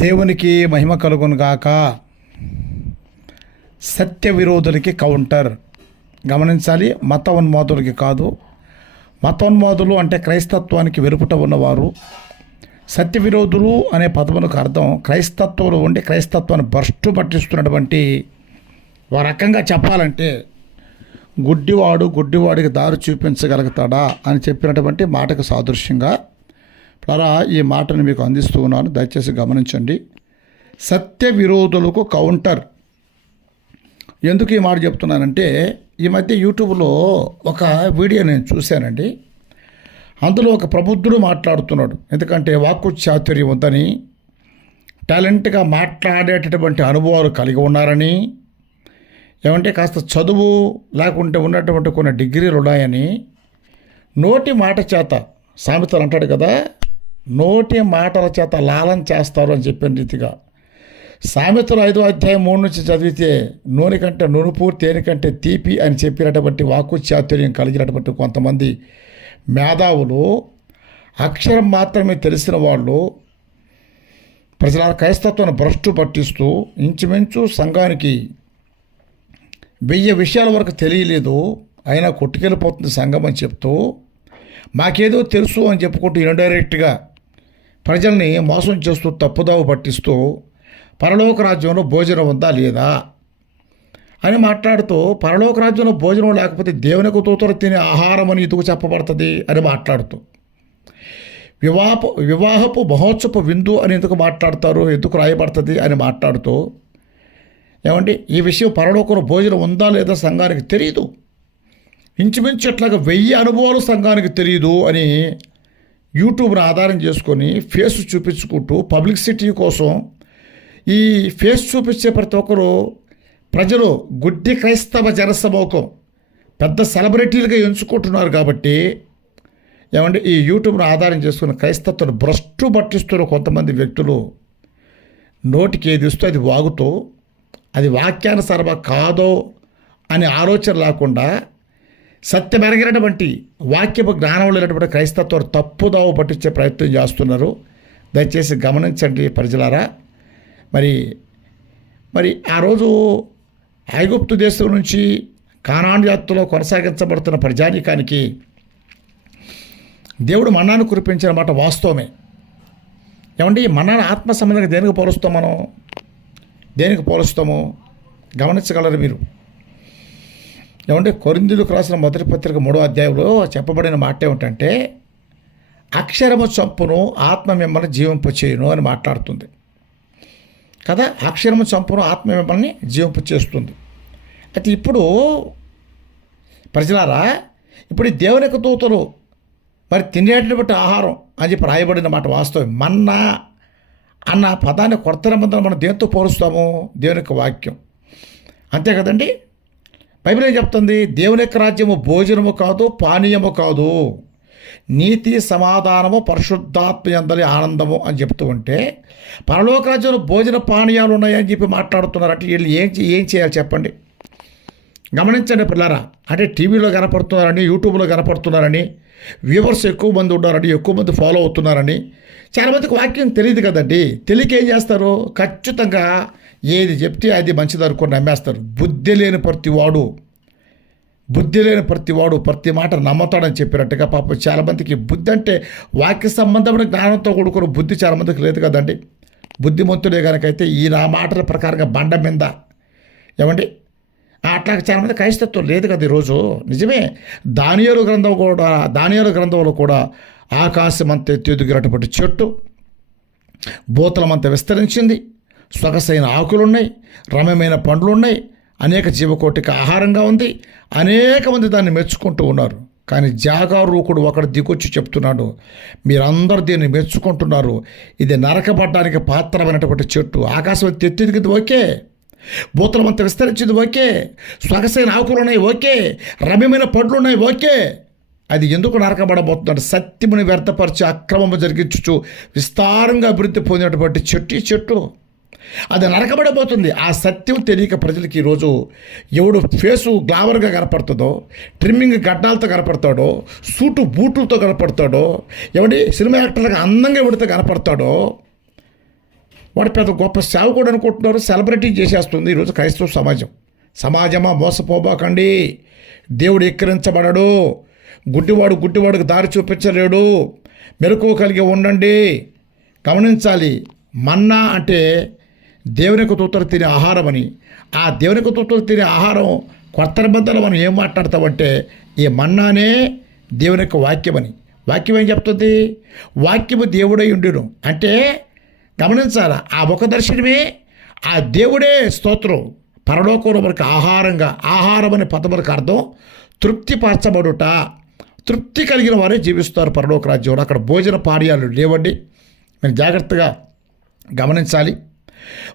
దేవునికి మహిమ కలుగును గాక. సత్య విరోధులకి కౌంటర్. గమనించాలి మత మతోన్మాదులకి కాదు. మతోన్మాదులు అంటే క్రైస్తత్వానికి వెలుపుట ఉన్నవారు. సత్య విరోధులు అనే పదములకు అర్థం క్రైస్తత్వంలో ఉండి క్రైస్తత్వాన్ని భ్రష్టు పట్టిస్తున్నటువంటి ఓ రకంగా చెప్పాలంటే గుడ్డివాడు గుడ్డివాడికి దారి చూపించగలుగుతాడా అని చెప్పినటువంటి మాటకు సాదృశ్యంగా ప్లరా ఈ మాటను మీకు అందిస్తూ ఉన్నాను. దయచేసి గమనించండి. సత్య విరోధులకు కౌంటర్. ఎందుకు ఈ మాట చెప్తున్నానంటే ఈ మధ్య యూట్యూబ్లో ఒక వీడియో నేను చూశానండి. అందులో ఒక ప్రబుద్ధుడు మాట్లాడుతున్నాడు. ఎందుకంటే వాక్కు చాతుర్యం ఉందని టాలెంట్గా మాట్లాడేటటువంటి అనుభవాలు కలిగి ఉన్నారని ఏమంటే కాస్త చదువు లేకుంటే ఉన్నటువంటి కొన్ని డిగ్రీలు ఉన్నాయని నోటి మాట చేత సామెతలు అంటాడు కదా నోటి మాటల చేత లాలం చేస్తారు అని చెప్పిన రీతిగా. సామెతలు ఐదో అధ్యాయం మూడు నుంచి చదివితే నూనె కంటే నునుపు తేనె కంటే తీపి అని చెప్పినటువంటి వాకు చాతుర్యం కలిగినటువంటి కొంతమంది మేధావులు అక్షరం మాత్రమే తెలిసిన వాళ్ళు ప్రజల క్రైస్తత్వాన్ని భ్రష్టు పట్టిస్తూ ఇంచుమించు సంఘానికి వెయ్యి విషయాల వరకు తెలియలేదు. అయినా కొట్టుకెళ్ళిపోతుంది సంఘం అని చెప్తూ మాకేదో తెలుసు అని చెప్పుకుంటూ ఇండైరెక్ట్గా ప్రజల్ని మోసం చేస్తూ తప్పుదావ పట్టిస్తూ పరలోక రాజ్యంలో భోజనం ఉందా లేదా అని మాట్లాడుతూ పరలోక రాజ్యంలో భోజనం లేకపోతే దేవునికి తూతర తినే ఆహారం అని ఇదుకు చెప్పబడుతుంది అని మాట్లాడుతూ వివాహపు వివాహపు మహోత్సవ విందు అని ఎందుకు మాట్లాడతారు ఎందుకు రాయబడుతుంది అని మాట్లాడుతూ ఏమండి ఈ విషయం పరలోకంలో భోజనం ఉందా లేదా సంఘానికి తెలియదు ఇంచుమించు ఇట్లాగా వెయ్యి అనుభవాలు సంఘానికి తెలియదు అని యూట్యూబ్ను ఆధారం చేసుకొని ఫేస్ చూపించుకుంటూ పబ్లిసిటీ కోసం ఈ ఫేస్ చూపించే ప్రతి ఒక్కరు ప్రజలు గుడ్డి క్రైస్తవ జనసమూహం పెద్ద సెలబ్రిటీలుగా ఎంచుకుంటున్నారు కాబట్టి ఏమంటే ఈ యూట్యూబ్ను ఆధారం చేసుకుని క్రైస్తత్వను భ్రష్టు పట్టిస్తున్న కొంతమంది వ్యక్తులు నోటికి ఏది ఇస్తే అది వాగుతూ అది వాక్యానుసారమా కాదో అనే ఆలోచన లేకుండా సత్యమెరగినటువంటి వాక్యపు జ్ఞానం లేనటువంటి క్రైస్తత్వం తప్పుదావు పట్టించే ప్రయత్నం చేస్తున్నారు. దయచేసి గమనించండి ప్రజలారా. మరి మరి ఆ రోజు ఐగుప్తు దేశం నుంచి కానాన్ జాతిలో కొనసాగించబడుతున్న ప్రజానీకానికి దేవుడు మన్నాను కురిపించిన మాట వాస్తవమే. ఏమండి ఈ మన్నాను ఆత్మ సంబంధంగా దేనికి పోలుస్తాం మనం? దేనికి పోలుస్తాము? గమనించగలరు మీరు? ఏమంటే కొరిందులకు రాసిన మొదటి పత్రిక మూడో అధ్యాయంలో చెప్పబడిన మాట ఏమిటంటే అక్షరము చంపును ఆత్మ మిమ్మల్ని జీవింపచేయును అని మాట్లాడుతుంది. కదా అక్షరము చంపును ఆత్మ మిమ్మల్ని జీవింపచేస్తుంది అయితే ఇప్పుడు ప్రజలారా ఇప్పుడు ఈ దేవుని యొక్క దూతలు మరి తినేటటువంటి ఆహారం అని చెప్పి రాయబడిన మాట వాస్తవం. మన్నా అన్న పదాన్ని కొత్త మనం దేంతో పోలుస్తాము? దేవుని యొక్క వాక్యం. అంతే కదండి? బైబిల్ ఏం చెప్తుంది? దేవుని యొక్క రాజ్యము భోజనము కాదు పానీయము కాదు. నీతి సమాధానము పరిశుద్ధాత్మ అందరి ఆనందము అని చెప్తూ ఉంటే పరలోక రాజ్యంలో భోజన పానీయాలు ఉన్నాయని చెప్పి మాట్లాడుతున్నారు. అంటే వీళ్ళు ఏం ఏం చేయాలి చెప్పండి? గమనించండి పిల్లరా. అంటే టీవీలో కనపడుతున్నారని యూట్యూబ్లో కనపడుతున్నారని వ్యూవర్స్ ఎక్కువ మంది ఉన్నారని ఎక్కువ మంది ఫాలో అవుతున్నారని చాలామందికి వాక్యం తెలియదు కదండి. తెలియక ఏం చేస్తారు? ఖచ్చితంగా ఏది చెప్తే అది మంచిది నమ్మేస్తారు. బుద్ధి లేని ప్రతివాడు బుద్ధి లేని ప్రతివాడు ప్రతి మాట నమ్ముతాడని చెప్పినట్టుగా పాపం చాలామందికి బుద్ధి అంటే వాక్య సంబంధమైన జ్ఞానంతో కూడుకున్న బుద్ధి చాలామందికి లేదు కదండి. బుద్ధిమంతుడే కనుకైతే ఈ నా మాటల ప్రకారంగా బండ మీద ఏమండి? అట్లా చాలామంది క్రైస్తత్వం లేదు కదా ఈరోజు. నిజమే దానియాలు గ్రంథం కూడా దానియాలు గ్రంథంలో కూడా ఆకాశమంత ఎత్తుదిగినటువంటి చెట్టు భూతలమంత విస్తరించింది. సొగసైన ఆకులున్నాయి రమ్యమైన పండ్లున్నాయి అనేక జీవకోటికి ఆహారంగా ఉంది అనేక మంది దాన్ని మెచ్చుకుంటూ ఉన్నారు. కానీ జాగారూకుడు ఒకడు దిగొచ్చి చెప్తున్నాడు మీరందరూ దీన్ని మెచ్చుకుంటున్నారు. ఇది నరకబడ్డానికి పాత్రమైనటువంటి చెట్టు. ఆకాశం తెత్తిదిగింది ఓకే. భూతలమంత విస్తరించింది ఓకే. సొగసైన ఆకులు ఉన్నాయి ఓకే. రమ్యమైన పండ్లు ఉన్నాయి ఓకే. అది ఎందుకు నరకబడబోతుందంటే సత్యముని వ్యర్థపరిచి అక్రమము జరిగించుచు విస్తారంగా అభివృద్ధి పొందినటువంటి చెట్టు ఈ చెట్టు. అది నరకబడబోతుంది. ఆ సత్యం తెలియక ప్రజలకి ఈరోజు ఎవడు ఫేసు గ్లావర్గా కనపడుతుందో ట్రిమ్మింగ్ గడ్డాలతో కనపడతాడో సూటు బూట్లతో కనపడతాడో ఎవడి సినిమా యాక్టర్గా అందంగా ఎవడితో కనపడతాడో వాడు పెద్ద గొప్ప సేవకుడు అనుకుంటున్నారు సెలబ్రిటీ చేసేస్తుంది ఈరోజు క్రైస్తవ సమాజం. సమాజమా మోసపోబాకండి. దేవుడు ఎక్కిరించబడడు. గుడ్డివాడు గుడ్డివాడికి దారి చూపించలేడు. మెలకు కలిగి ఉండండి. గమనించాలి. మన్నా అంటే దేవునికి తూతలు తినే ఆహారం అని ఆ దేవునికి తూతలు తినే ఆహారం కొత్త నిబంధనలు మనం ఏం మాట్లాడతామంటే ఈ మన్నానే దేవుని యొక్క వాక్యమని. వాక్యం ఏం చెప్తుంది? వాక్యము దేవుడై ఉండును. అంటే గమనించాలా? ఆ ముఖ దర్శనమే ఆ దేవుడే స్తోత్రం. పరలోకంలో మనకు ఆహారంగా ఆహారం అనే పదములకు అర్థం. తృప్తిపరచబడుట తృప్తి కలిగిన వారే జీవిస్తారు పరలోక రాజ్యంలో. అక్కడ భోజన పానీయాలు లేవండి. మీరు జాగ్రత్తగా గమనించాలి.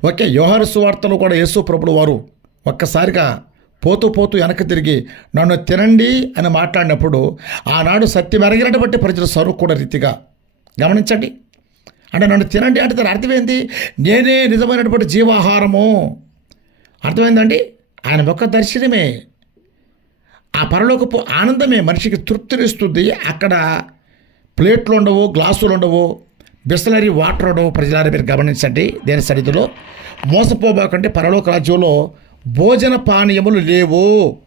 ఓకే యోహాను సువార్తలో కూడా యేసు ప్రభుడు వారు ఒక్కసారిగా పోతూ పోతూ వెనక్కి తిరిగి నన్ను తినండి అని మాట్లాడినప్పుడు ఆనాడు సత్యం ఎరగినటువంటి ప్రజలు కూడా రీతిగా గమనించండి. అంటే నన్ను తినండి అంటే దాని అర్థమైంది? నేనే నిజమైనటువంటి జీవాహారము. అర్థమైందండి? ఆయన ఒక్క దర్శనమే. ఆ పరలోకపు ఆనందమే మనిషికి తృప్తినిస్తుంది. అక్కడ ప్లేట్లు ఉండవు గ్లాసులు ఉండవు బిస్లరీ వాటర్ ఉండవు ప్రజలారా మీరు గమనించండి. దేని సరిధిలో మోసపోబాకంటే పరలోక రాజ్యంలో భోజన పానీయములు లేవు.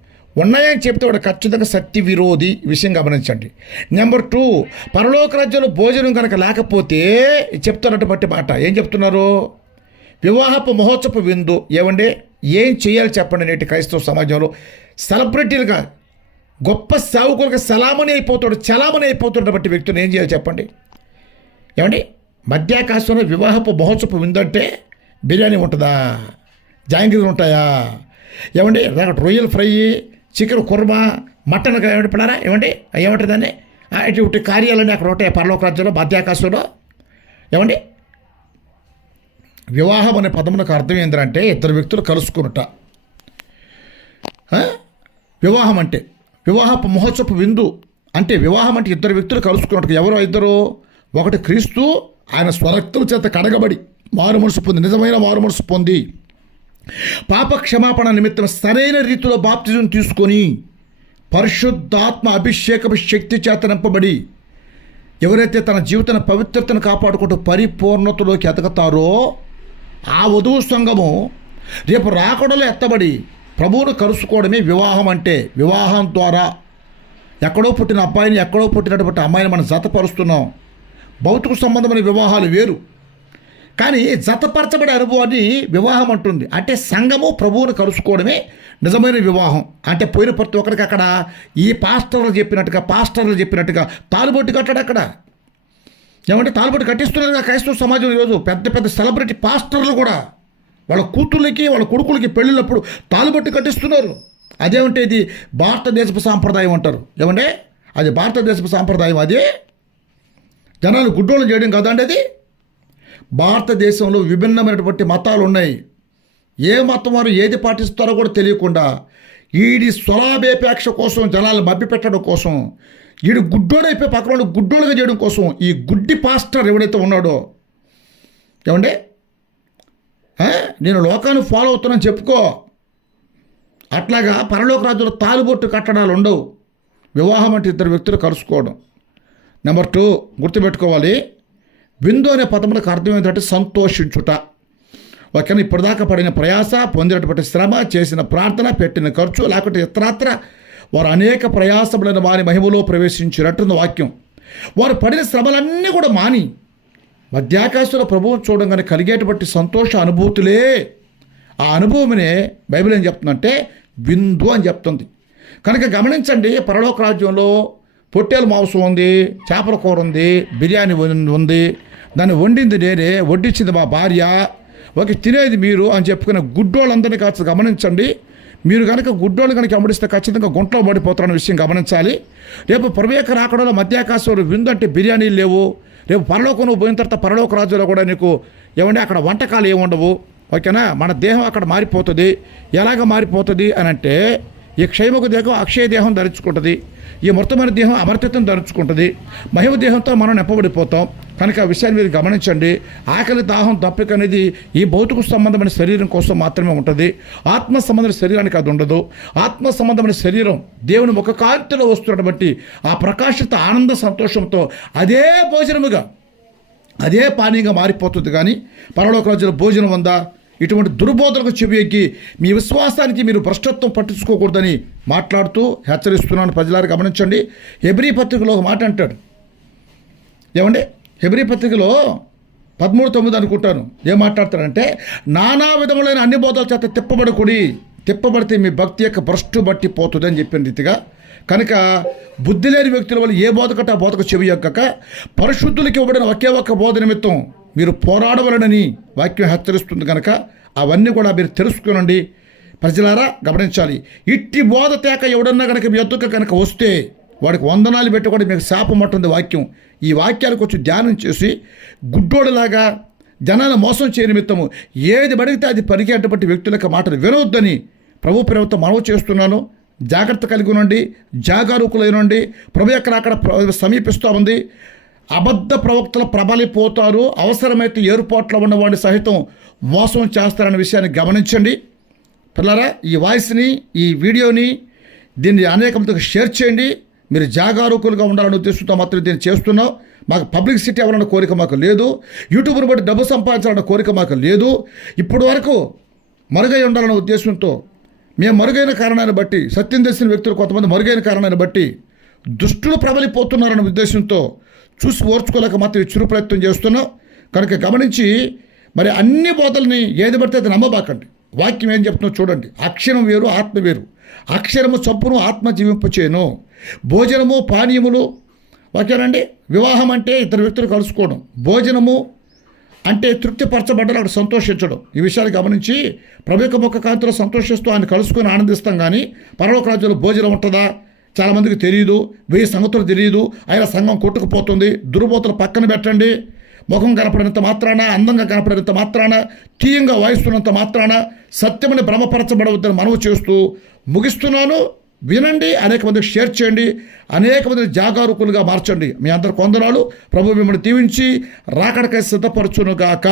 ఉన్నాయని చెప్తే వాడు ఖచ్చితంగా సత్య విరోధి విషయం గమనించండి. నెంబర్ టూ పరలోక రాజ్యంలో భోజనం కనుక లేకపోతే చెప్తున్నటువంటి మాట. ఏం చెప్తున్నారు? వివాహపు మహోత్సవ విందు. ఏమండి ఏం చేయాలి చెప్పండి నేటి క్రైస్తవ సమాజంలో. సెలబ్రిటీలుగా గొప్ప సేవకులుగా సలామణి అయిపోతాడు చలామణి అయిపోతున్నటువంటి వ్యక్తులు ఏం చేయాలి చెప్పండి? ఏమండి? మధ్యాకాశంలో వివాహపు మహోత్సవం ఉందంటే బిర్యానీ ఉంటుందా? జాంగ్రీలు ఉంటాయా? ఏమండి? అక్కడ రొయ్యల ఫ్రై చికెన్ కుర్మా మటన్ ఏమంటే పడారా ఏమండి? ఏమంటుందండి ఇటువంటి కార్యాలన్నీ అక్కడ ఉంటాయి పరలోక రాజ్యంలో మధ్యాకాశంలో. ఏమండి? వివాహం అనే పదమునకు అర్థం ఏంటంటే ఇద్దరు వ్యక్తులు కలుసుకునుట. వివాహం అంటే వివాహపు మహోత్సవ విందు అంటే వివాహం అంటే ఇద్దరు వ్యక్తులు కలుసుకున్నట్టు ఎవరో ఇద్దరు? ఒకటి క్రీస్తు ఆయన స్వరక్తం చేత కడగబడి మారు మనసు పొంది నిజమైన మారు మనసు పొంది పాప క్షమాపణ నిమిత్తం సరైన రీతిలో బాప్తిజం తీసుకొని పరిశుద్ధాత్మ అభిషేకపు శక్తి చేత నింపబడి ఎవరైతే తన జీవితాన్ని పవిత్రతను కాపాడుకుంటూ పరిపూర్ణతలోకి ఎదగతారో ఆ వధువు సంఘము రేపు రాకడలో ఎత్తబడి ప్రభువును కలుసుకోవడమే వివాహం అంటే వివాహం ద్వారా ఎక్కడో పుట్టిన అబ్బాయిని ఎక్కడో పుట్టినటువంటి అమ్మాయిని మనం జతపరుస్తున్నాం. భౌతిక సంబంధమైన వివాహాలు వేరు. కానీ జతపరచబడే అనుభవాన్ని వివాహం అంటుంది. అంటే సంఘము ప్రభువును కలుసుకోవడమే నిజమైన వివాహం. అంటే పోయిన ప్రతి ఒక్కరికి అక్కడ ఈ పాస్టర్లు చెప్పినట్టుగా పాస్టర్లు చెప్పినట్టుగా తాలుబొట్టు కట్టాడు అక్కడ. ఏమంటే తాలుబొట్టు కట్టిస్తున్నారు క్రైస్తవ సమాజం ఈరోజు పెద్ద పెద్ద సెలబ్రిటీ పాస్టర్లు కూడా. వాళ్ళ కూతుర్లకి వాళ్ళ కొడుకులకి పెళ్ళిళ్ళప్పుడు తాలుబొట్టు కట్టిస్తున్నారు. అదేమంటే ఇది భారతదేశపు సాంప్రదాయం అంటారు. ఏమంటే అది భారతదేశపు సాంప్రదాయం. అది జనాలు గుడ్డోళ్ళు చేయడం కదండి అది? భారతదేశంలో విభిన్నమైనటువంటి మతాలు ఉన్నాయి ఏ మతం వారు ఏది పాటిస్తారో కూడా తెలియకుండా ఈడి స్వలాభేపేక్ష కోసం జనాలు మభ్యపెట్టడం కోసం ఈడు గుడ్డోడైపోయి పక్కన వాళ్ళు గుడ్డోడుగా చేయడం కోసం ఈ గుడ్డి పాస్టర్ ఎవడైతే ఉన్నాడో ఏమండి? నేను లోకాన్ని ఫాలో అవుతున్నాను చెప్పుకో. అట్లాగా పరలోక రాజుల తాలుబొట్టు కట్టడాలు ఉండవు. వివాహం అంటే ఇద్దరు వ్యక్తులు కలుసుకోవడం. నెంబర్ టూ గుర్తుపెట్టుకోవాలి. విందు అనే పదములకు అర్థం ఏంటంటే సంతోషించుట. ఓకేనా ఇప్పటిదాకా పడిన ప్రయాస పొందినటువంటి శ్రమ చేసిన ప్రార్థన పెట్టిన ఖర్చు లేకుంటే ఇతరత్ర వారు అనేక ప్రయాసములైన వారి మహిమలో ప్రవేశించినట్టుంది వాక్యం. వారు పడిన శ్రమలన్నీ కూడా మాని మధ్యాకాశంలో ప్రభువు చూడంగానే కలిగేటువంటి సంతోష అనుభూతులే. ఆ అనుభవమనే బైబిల్ ఏం చెప్తుందంటే విందు అని చెప్తుంది. కనుక గమనించండి పరలోక రాజ్యంలో పొట్టేలు మాంసం ఉంది చేపల కూర ఉంది బిర్యానీ ఉంది. దాన్ని వండింది నేనే వడ్డించింది మా భార్య. ఒక తినేది మీరు అని చెప్పుకున్న గుడ్డోళ్ళందరినీ కాస్త గమనించండి. మీరు కనుక గుడ్డోళ్ళు కనుక అమడిస్తే ఖచ్చితంగా గుంట్లో పడిపోతారన్న విషయం గమనించాలి. రేపు ప్రవేక రాకడంలో మధ్యాకాశంలో విందు అంటే బిర్యానీలు లేవు. రేపు పరలోకం నువ్వు పోయిన తర్వాత పరలోక రాజులో కూడా నీకు ఏమంటే అక్కడ వంటకాలు ఏమి ఉండవు. ఓకేనా? మన దేహం అక్కడ మారిపోతుంది. ఎలాగ మారిపోతుంది అని అంటే ఈ క్షయముఖ దేహం అక్షయ దేహం ధరించుకుంటుంది. ఈ మృతమైన దేహం అమర్త్యత్వం ధరించుకుంటుంది. మహిమ దేహంతో మనం నెప్పబడిపోతాం. కనుక ఆ విషయాన్ని మీరు గమనించండి. ఆకలి దాహం దప్పిక అనేది ఈ భౌతిక సంబంధమైన శరీరం కోసం మాత్రమే ఉంటుంది. ఆత్మ సంబంధమైన శరీరానికి అది ఉండదు. ఆత్మ సంబంధమైన శరీరం దేవుని ఒక కాంతిలో వస్తున్నటువంటి ఆ ప్రకాశిత ఆనంద సంతోషంతో అదే భోజనముగా అదే పానీయంగా మారిపోతుంది. కానీ పరలోక రోజుల భోజనం ఉందా? ఇటువంటి దుర్బోధలకు చెవి ఎక్కి మీ విశ్వాసానికి మీరు భ్రష్టత్వం పట్టించుకోకూడదని మాట్లాడుతూ హెచ్చరిస్తున్నాను. ప్రజలారు గమనించండి. ఎబ్రి పత్రికలో ఒక మాట అంటాడు. ఏమండి? హెబ్రి పత్రికలో పదమూడు తొమ్మిది అనుకుంటాను. ఏం మాట్లాడతారంటే నానా విధములైన అన్ని బోధల చేత తిప్పబడకుడి తిప్పబడితే మీ భక్తి యొక్క భ్రష్టు బట్టి పోతుంది అని చెప్పిన రీతిగా కనుక బుద్ధి లేని వ్యక్తుల వల్ల ఏ బోధకట ఆ బోధకు చెవి యొక్కక పరిశుద్ధులకి ఇవ్వబడిన ఒకే ఒక్క బోధ నిమిత్తం మీరు పోరాడవలనని వాక్యం హెచ్చరిస్తుంది కనుక అవన్నీ కూడా మీరు తెలుసుకోనండి. ప్రజలారా గమనించాలి. ఇట్టి బోధ తేక ఎవడన్నా కనుక మీ ఎద్దుక కనుక వస్తే వాడికి వందనాలు పెట్టి కూడా మీకు శాపం ఉంటుంది వాక్యం. ఈ వాక్యాలకు వచ్చి ధ్యానం చేసి గుడ్డోడలాగా జనాలు మోసం చేయని నిమిత్తము ఏది పడిగితే అది పరిగెట్టబట్టి వ్యక్తుల యొక్క మాటలు వినవద్దని ప్రభు ప్రభుత్వం మనవి చేస్తున్నాను. జాగ్రత్త కలిగి ఉండండి. జాగరూకులైనండి. ప్రభు ఎక్కడ అక్కడ సమీపిస్తూ ఉంది. అబద్ధ ప్రవక్తలు ప్రబలిపోతారు అవసరమైతే ఏర్పాట్లో ఉన్నవాడిని సహితం మోసం చేస్తారనే విషయాన్ని గమనించండి. పిల్లరా ఈ వాయిస్ని ఈ వీడియోని దీన్ని అనేక మందికి షేర్ చేయండి. మీరు జాగరూకులుగా ఉండాలని ఉద్దేశంతో మాత్రం దీన్ని చేస్తున్నాం. మాకు పబ్లిసిటీ అవ్వాలన్న కోరిక మాకు లేదు. యూట్యూబ్ను బట్టి డబ్బు సంపాదించాలన్న కోరిక మాకు లేదు. ఇప్పటి వరకు మరుగై ఉండాలన్న ఉద్దేశంతో మేము మరుగైన కారణాన్ని బట్టి సత్యం తెలిసిన వ్యక్తులు కొంతమంది మరుగైన కారణాన్ని బట్టి దుష్టులు ప్రబలిపోతున్నారన్న ఉద్దేశంతో చూసి ఓర్చుకోలేక మాత్రం ఈ ప్రయత్నం చేస్తున్నాం కనుక గమనించి మరి అన్ని బోధల్ని ఏది పడితే అది నమ్మబాకండి. వాక్యం ఏం చెప్తుందో చూడండి. అక్షరం వేరు ఆత్మ వేరు. అక్షరము చొప్పును ఆత్మ జీవింపచేయను. భోజనము పానీయములు ఓకేనండి? వివాహం అంటే ఇద్దరు వ్యక్తులు కలుసుకోవడం. భోజనము అంటే తృప్తిపరచబడ్డలు అక్కడ సంతోషించడం. ఈ విషయాలు గమనించి ప్రభు యొక్క ముఖ కాంతిలో సంతోషిస్తూ ఆయన కలుసుకొని ఆనందిస్తాం కానీ పరలోక రాజ్యంలో భోజనం ఉంటుందా? చాలామందికి తెలియదు వెయ్యి సంగతులు తెలియదు ఆయన సంఘం కొట్టుకుపోతుంది. దుర్బోతులు పక్కన పెట్టండి. ముఖం కనపడినంత మాత్రాన అందంగా కనపడినంత మాత్రాన తీయంగా వాయిస్తున్నంత మాత్రాన సత్యమని భ్రమపరచబడవద్దని మనవి చేస్తూ ముగిస్తున్నాను. వినండి అనేక మందికి షేర్ చేయండి అనేక మందిని జాగరూకులుగా మార్చండి. మీ అందరు కొందనాలు ప్రభు మిమ్మల్ని దీవించి రాకడకై సిద్ధపరచునుగాక.